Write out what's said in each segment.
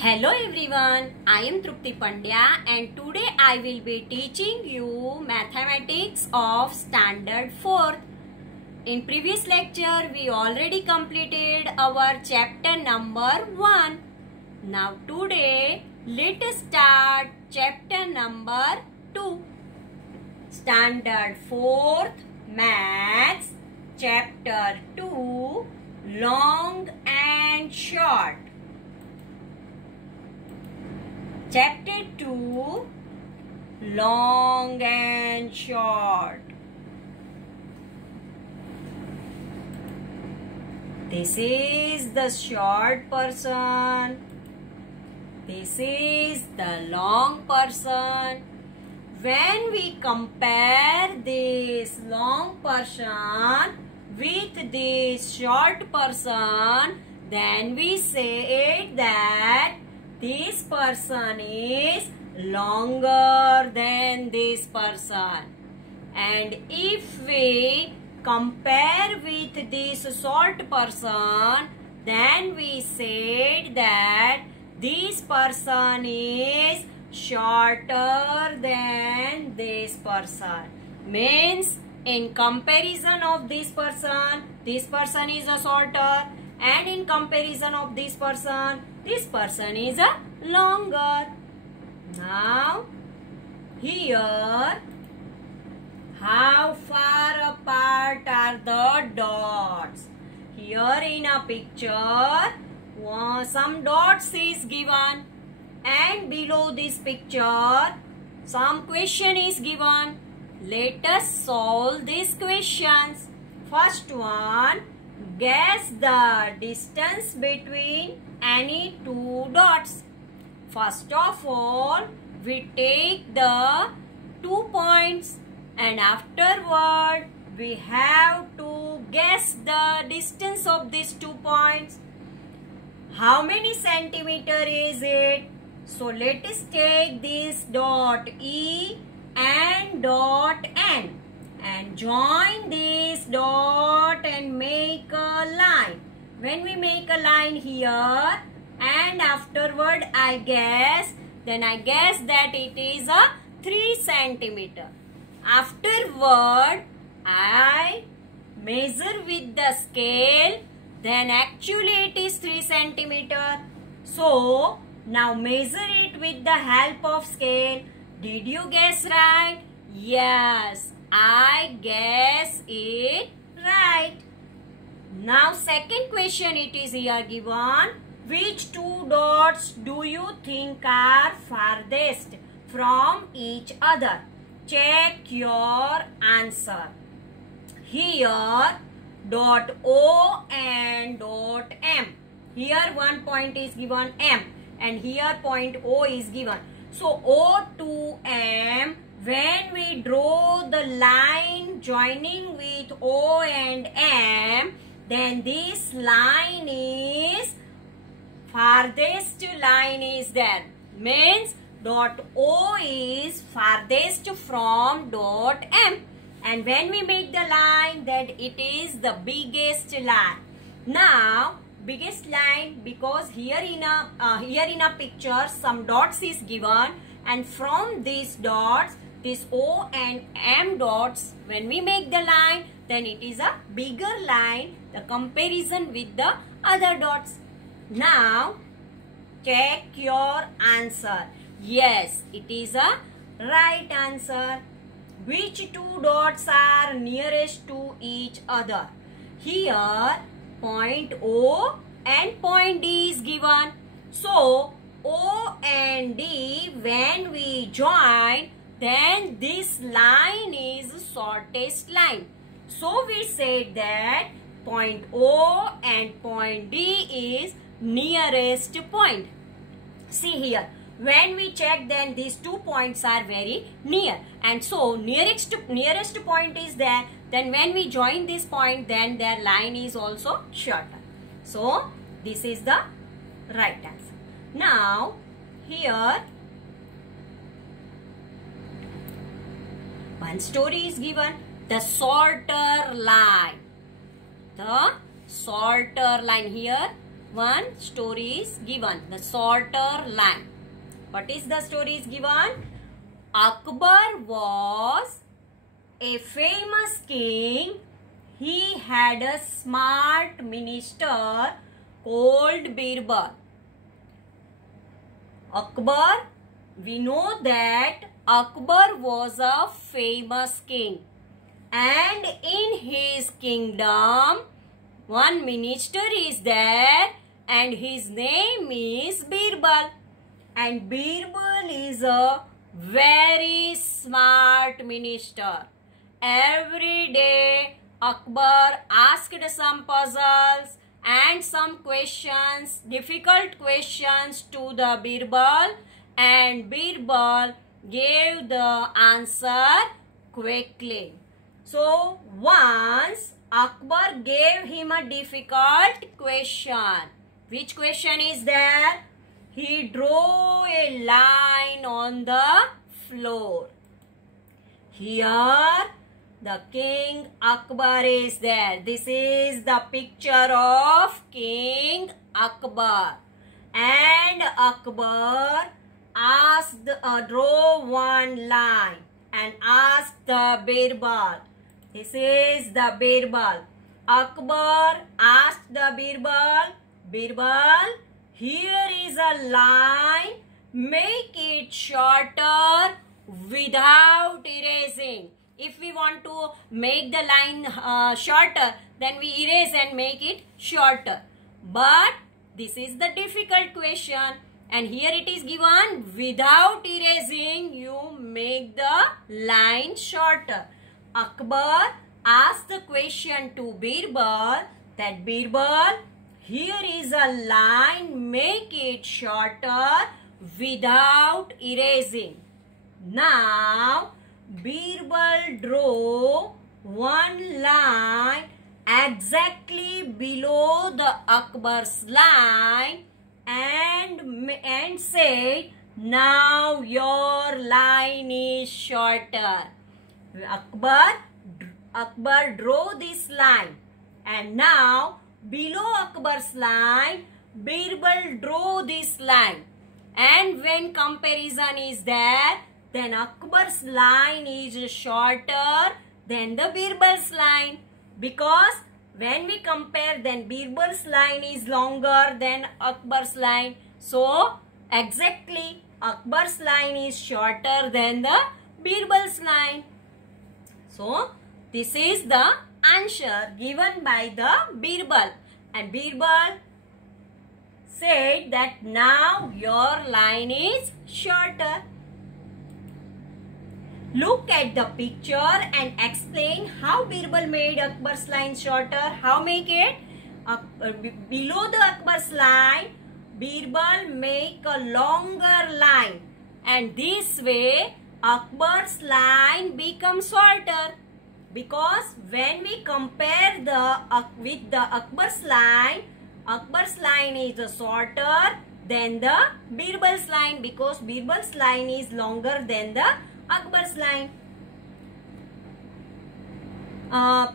Hello everyone, I am Trupti Pandya and today I will be teaching you mathematics of standard 4th. In previous lecture we already completed our chapter number 1. Now today let us start chapter number 2. Standard 4th Maths chapter 2 Long and Short. Chapter 2 Long and Short. This is the short person. This is the long person. When we compare this long person with this short person, then we say that this person is longer than this person. And if we compare with this short person, then we said that this person is shorter than this person. Means in comparison of this person is a shorter, and in comparison of this person is a longer. Now here, how far apart are the dots? Here in a picture, some dots is given, and below this picture some question is given. Let us solve these questions. First one, guess the distance between any two dots. First of all, we take the 2 points and afterward we have to guess the distance of these 2 points. How many centimeter is it? So let us take this dot E and dot N and join this dot and make a line. When we make a line here and afterward I guess that it is a 3 centimeter. Afterward I measure with the scale, then actually it is 3 centimeter. So now measure it with the help of scale. Did you guess right? Yes, I guess it right. Now second question it is here given. Which two dots do you think are farthest from each other? Check your answer. Here dot O and dot M. Here one point is given M and here point O is given. So O to M, when we draw the line joining with O and M, then this line is farthest line is there. Means dot O is farthest from dot M. And when we make the line, that it is the biggest line. Now biggest line, because here in a picture some dots is given, and from these dots, this O and M dots, when we make the line, then it is a bigger line, the comparison with the other dots. Now check your answer. Yes, it is a right answer. Which two dots are nearest to each other? Here point O and point D is given. So O and D, when we join, then this line is shortest line. So we said that point O and point D is nearest point. See here, when we check, then these 2 points are very near, and so nearest point is there. Then when we join this point, then their line is also shorter. So this is the right answer. Now here one story is given, the shorter line. The shorter line here, one story is given, the shorter line. What is the story is given? Akbar was a famous king. He had a smart minister called Birbal. Akbar, we know that Akbar was a famous king, and in his kingdom one minister is there and his name is Birbal. And Birbal is a very smart minister. Every day Akbar asked some puzzles and some questions, difficult questions to the Birbal, and Birbal gave the answer quickly. So once Akbar gave him a difficult question. Which question is there? He drew a line on the floor. Here the King Akbar is there. This is the picture of King Akbar. And Akbar asked, draw one line and asked the Birbal. This is the Birbal. Akbar asked the Birbal, Birbal, here is a line. Make it shorter without erasing. If we want to make the line shorter, then we erase and make it shorter. But this is the difficult question. And here it is given, without erasing, you make the line shorter. Akbar asked the question to Birbal that Birbal, here is a line, make it shorter without erasing. Now Birbal drew one line exactly below the Akbar's line and said, now your line is shorter. Akbar drew this line, and now below Akbar's line, Birbal drew this line. And when comparison is there, then Akbar's line is shorter than the Birbal's line. Because when we compare, then Birbal's line is longer than Akbar's line. So, exactly, Akbar's line is shorter than the Birbal's line. So, this is the answer given by the Birbal. And Birbal said that now your line is shorter. Look at the picture and explain how Birbal made Akbar's line shorter. How make it? Below the Akbar's line, Birbal make a longer line. And this way, Akbar's line becomes shorter. Because when we compare with the Akbar's line is shorter than the Birbal's line, because Birbal's line is longer than the Akbar's line.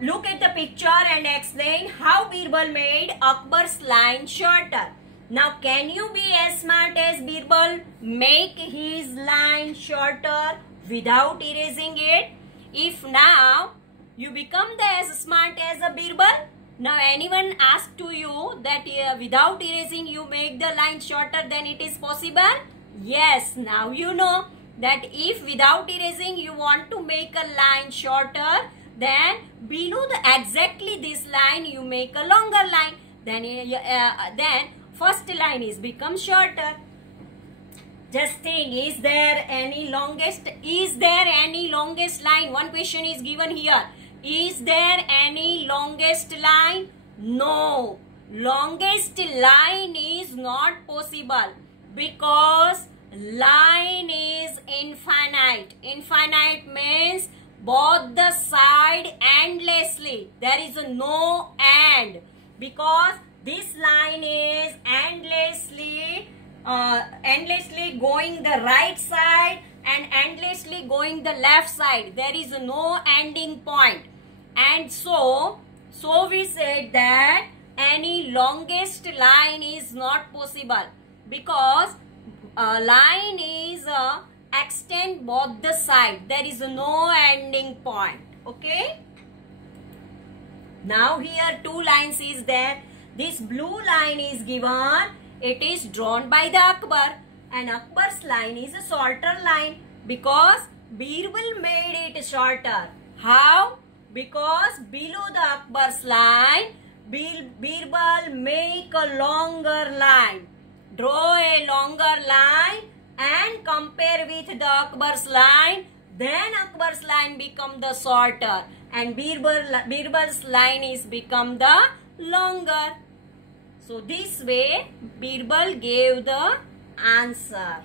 Look at the picture and explain how Birbal made Akbar's line shorter. Now, can you be as smart as Birbal? Make his line shorter without erasing it. If now you become as smart as a Birbal, now anyone asks to you that without erasing you make the line shorter, then it is possible? Yes, now you know that if without erasing you want to make a line shorter, then below exactly this line you make a longer line. Then first line is become shorter. Just think, is there any longest line? One question is given here. Is there any longest line? No. Longest line is not possible because line is infinite. Infinite means both the side endlessly. There is no end, because this line is endlessly going the right side and endlessly going the left side. There is no ending point. And so we said that any longest line is not possible, because a line is extend both the side. There is no ending point. Okay. Now here two lines is there. This blue line is given. It is drawn by the Akbar, and Akbar's line is a shorter line because Birbal made it shorter. How? Because below the Akbar's line, Birbal make a longer line. Draw a longer line and compare with the Akbar's line. Then Akbar's line become the shorter, and Birbal's line is become the longer. So this way Birbal gave the answer.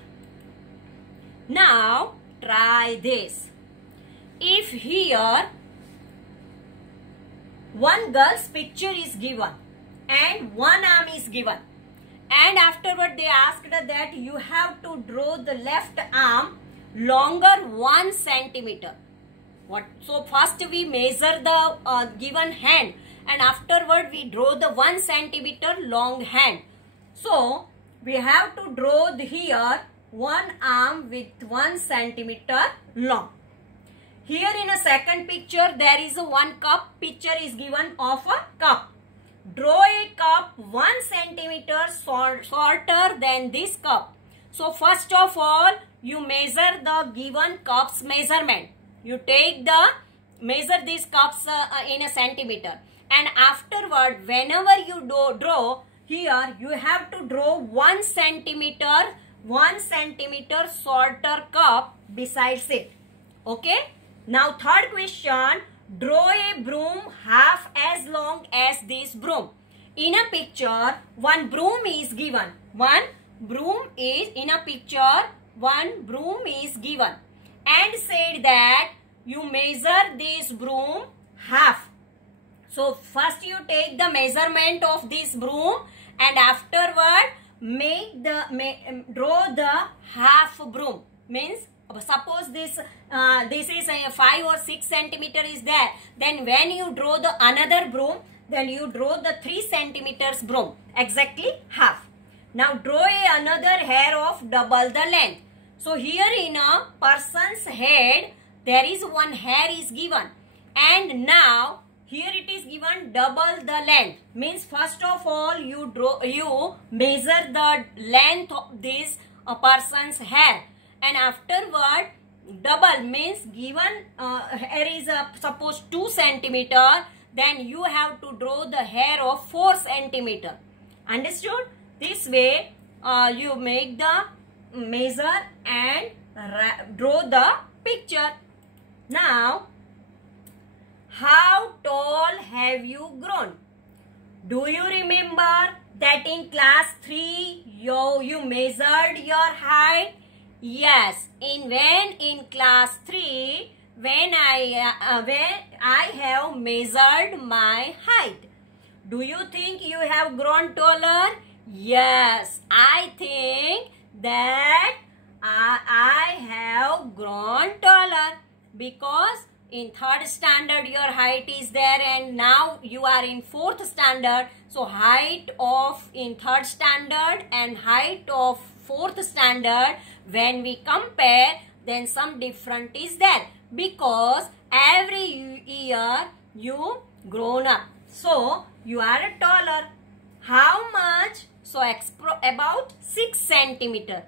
Now try this. If here one girl's picture is given and one arm is given, and afterward they asked that you have to draw the left arm longer 1 centimeter. So first we measure the given hand, and afterward we draw the 1 centimeter long hand. So we have to draw here one arm with 1 centimeter long. Here in a second picture there is a one cup. Picture is given of a cup. Draw a cup 1 centimeter shorter than this cup. So first of all you measure the given cup's measurement. You measure these cups in a centimeter, and afterward whenever you draw here, you have to draw 1 centimeter shorter cup besides it. Okay. Now third question, draw a broom half as long as this broom. In a picture, one broom is given. One broom is given, and said that you measure this broom half. So first you take the measurement of this broom, and afterward draw the half broom. Means suppose this is a 5 or 6 centimeter is there. Then when you draw the another broom, then you draw the 3 centimeters broom, exactly half. Now draw another hair of double the length. So here in a person's head there is one hair is given, and now here it is given double the length. Means first of all you measure the length of this person's hair, and afterward double. Means given hair is suppose 2 centimeter, then you have to draw the hair of 4 centimeter. Understood? This way you make the measure and draw the picture. Now, how tall have you grown? Do you remember that in class 3 you measured your height? Yes, in class 3 when I have measured my height. Do you think you have grown taller? Yes, I think that I have grown taller, because in 3rd standard your height is there, and now you are in 4th standard. So height of in 3rd standard and height of 4th standard, when we compare, then some difference is there, because every year you grown up. So you are taller. How much? So about 6 centimeter.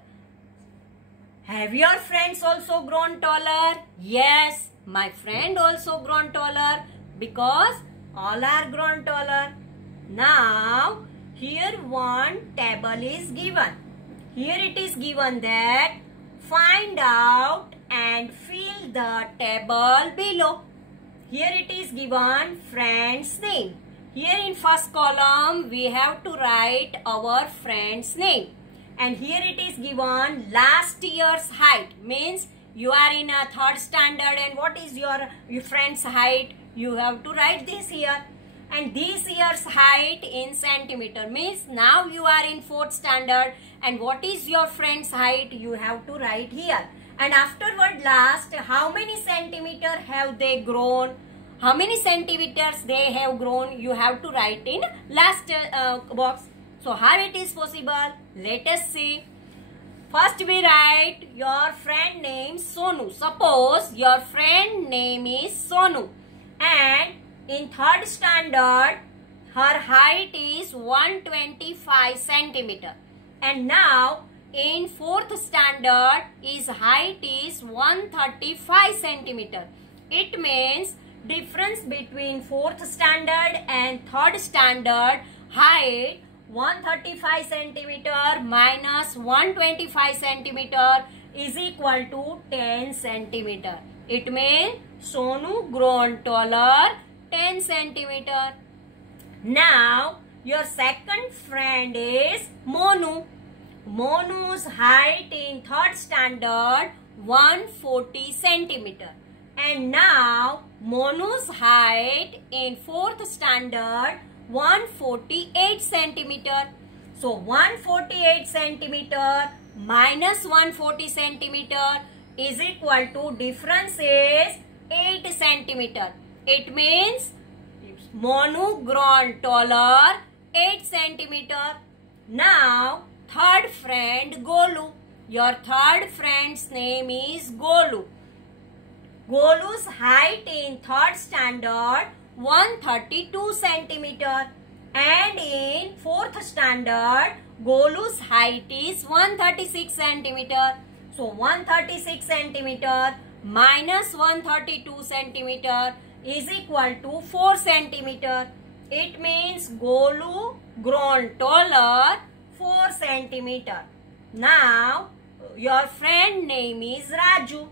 Have your friends also grown taller? Yes, my friend also grown taller, because all are grown taller. Now here one table is given. Here it is given that find out and fill the table below. Here it is given friend's name. Here in first column we have to write our friend's name. And here it is given last year's height. Means you are in a 3rd standard, and what is your friend's height? You have to write this here. And this year's height in centimeter. Means now you are in 4th standard, and what is your friend's height? You have to write here. And afterward last, how many centimeter have they grown? how many centimeters they have grown, you have to write in last box. So how it is possible? Let us see. First we write your friend name Sonu. Suppose your friend name is Sonu and in 3rd standard her height is 125 centimeter and now in 4th standard his height is 135 centimeter. It means difference between 4th standard and 3rd standard height 135 centimeter minus 125 centimeter is equal to 10 centimeter. It means Sonu grown taller 10 centimeter. Now your second friend is Monu. Monu's height in 3rd standard 140 centimeter and now Monu's height in 4th standard 148 centimeter. So 148 centimeter minus 140 centimeter is equal to difference is 8 centimeter. It means Monu grown taller 8 centimeter. Now third friend Golu. Your third friend's name is Golu. Golu's height in 3rd standard 132 centimeter and in 4th standard Golu's height is 136 centimeter. So 136 centimeter minus 132 centimeter is equal to 4 centimeter. It means Golu grown taller 4 centimeter. Now your friend name is Raju.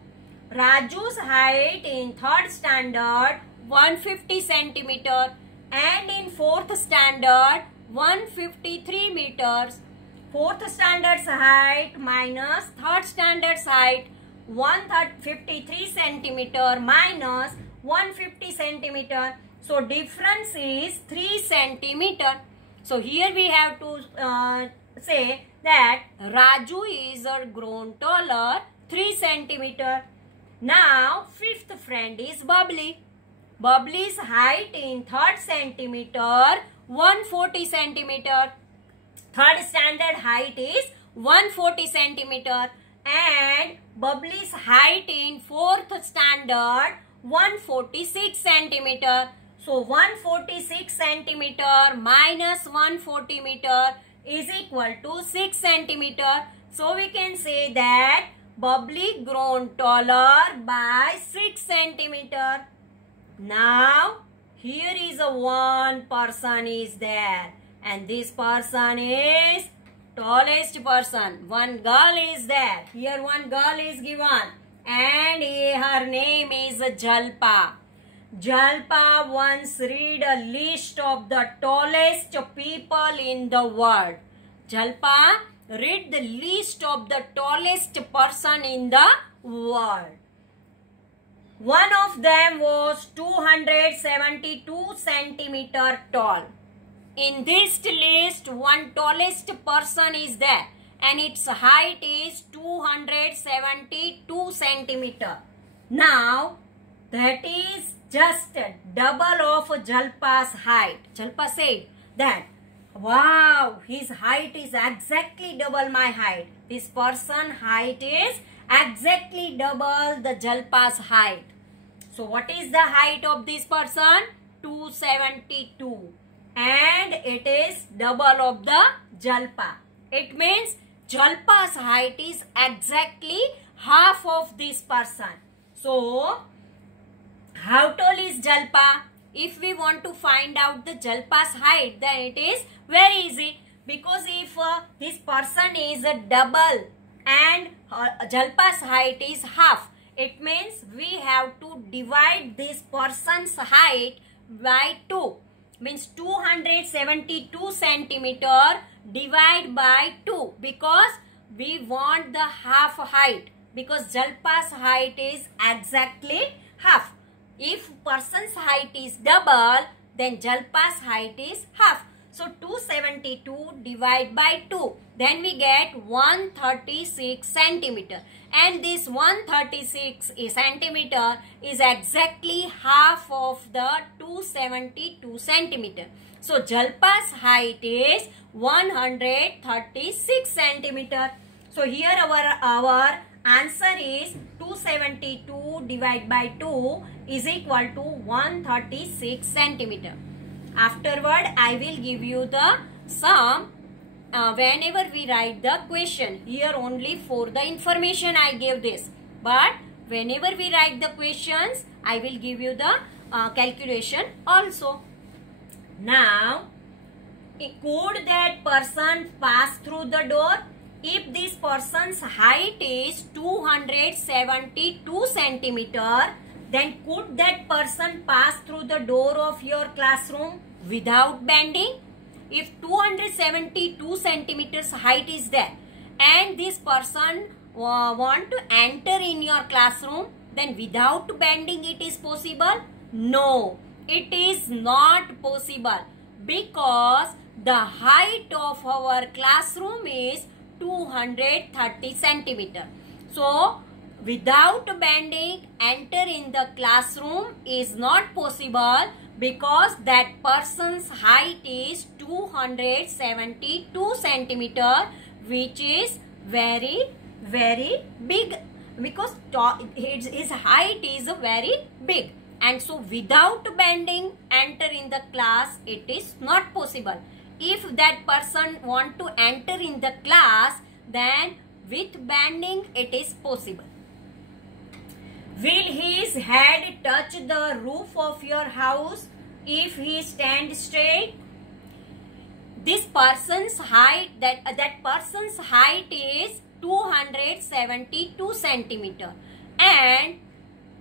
Raju's height in 3rd standard 150 centimeter and in 4th standard 153 meters. 4th standard's height minus 3rd standard's height 153 centimeter minus 150 centimeter. So difference is 3 centimeter. So here we have to say that Raju is grown taller 3 centimeter. Now fifth friend is Bubbly. Bubbly's height in 3rd centimeter 140 centimeter. 3rd standard height is 140 centimeter and Bubbly's height in 4th standard 146 centimeter. So 146 centimeter minus 140 meter is equal to 6 centimeter. So we can say that Bubbly grown taller by 6 centimeter. Now here is a one person is there and this person is tallest person. One girl is there. Here one girl is given and her name is Jalpa. Jalpa once read a list of the tallest people in the world. Jalpa read the list of the tallest person in the world. One of them was 272 centimeter tall. In this list, one tallest person is there and its height is 272 centimeter. Now, that is just double of Jalpa's height. Jalpa said that, wow, his height is exactly double my height. This person height is exactly double the Jalpa's height. So what is the height of this person? 272 and it is double of the Jalpa. It means Jalpa's height is exactly half of this person. So how tall is Jalpa? If we want to find out the Jalpa's height, then it is very easy. Because if this person is a double and Jalpa's height is half, it means we have to divide this person's height by 2. Means 272 centimeter divide by 2. Because we want the half height. Because Jalpa's height is exactly half. If person's height is double, then Jalpa's height is half. So 272 divided by 2. Then we get 136 centimeter. And this 136 centimeter is exactly half of the 272 centimeter. So Jalpa's height is 136 centimeter. So here our answer is 272 divided by 2 is equal to 136 centimeter. Afterward, I will give you the sum whenever we write the question. Here only for the information I gave this. But whenever we write the questions, I will give you the calculation also. Now, could that person pass through the door? If this person's height is 272 centimeter, then could that person pass through the door of your classroom without bending? If 272 centimeters height is there and this person want to enter in your classroom, then without bending it is possible? No, it is not possible, because the height of our classroom is 230 centimeter. So without bending enter in the classroom is not possible, because that person's height is 272 centimeter, which is very big, because his height is very big. And so without bending enter in the class, it is not possible. If that person want to enter in the class, then with bending it is possible. Will his head touch the roof of your house if he stands straight? This person's height, that person's height is 272 centimeter, and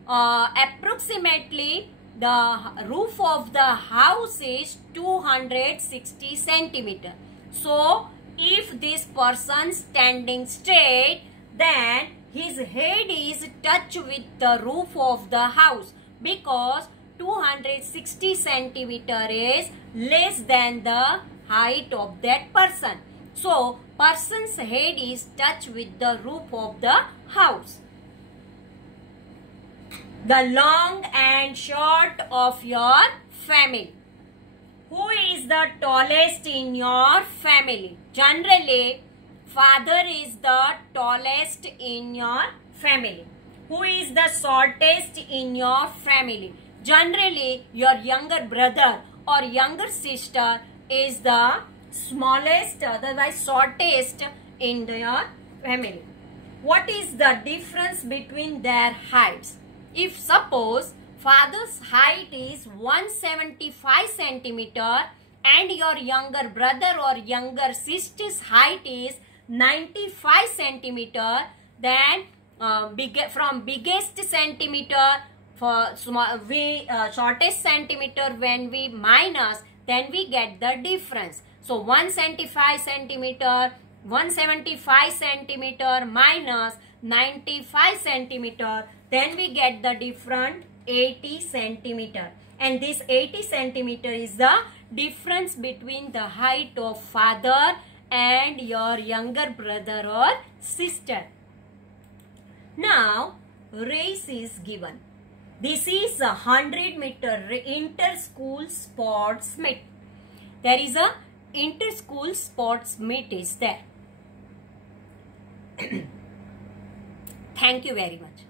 approximately the roof of the house is 260 centimeter. So if this person standing straight, then his head is touch with the roof of the house, because 260 centimeter is less than the height of that person. So person's head is touch with the roof of the house. The long and short of your family. Who is the tallest in your family? Generally, father is the tallest in your family. Who is the shortest in your family? Generally, your younger brother or younger sister is the smallest, otherwise shortest in your family. What is the difference between their heights? If suppose father's height is 175 centimeter and your younger brother or younger sister's height is 95 centimeter, then from biggest centimeter for shortest centimeter, when we minus, then we get the difference. So 175 centimeter minus 95 centimeter, then we get the different 80 centimeter. And this 80 centimeter is the difference between the height of father and your younger brother or sister. Now, race is given. This is a 100-meter inter-school sports meet. There is a inter-school sports meet is there. Thank you very much.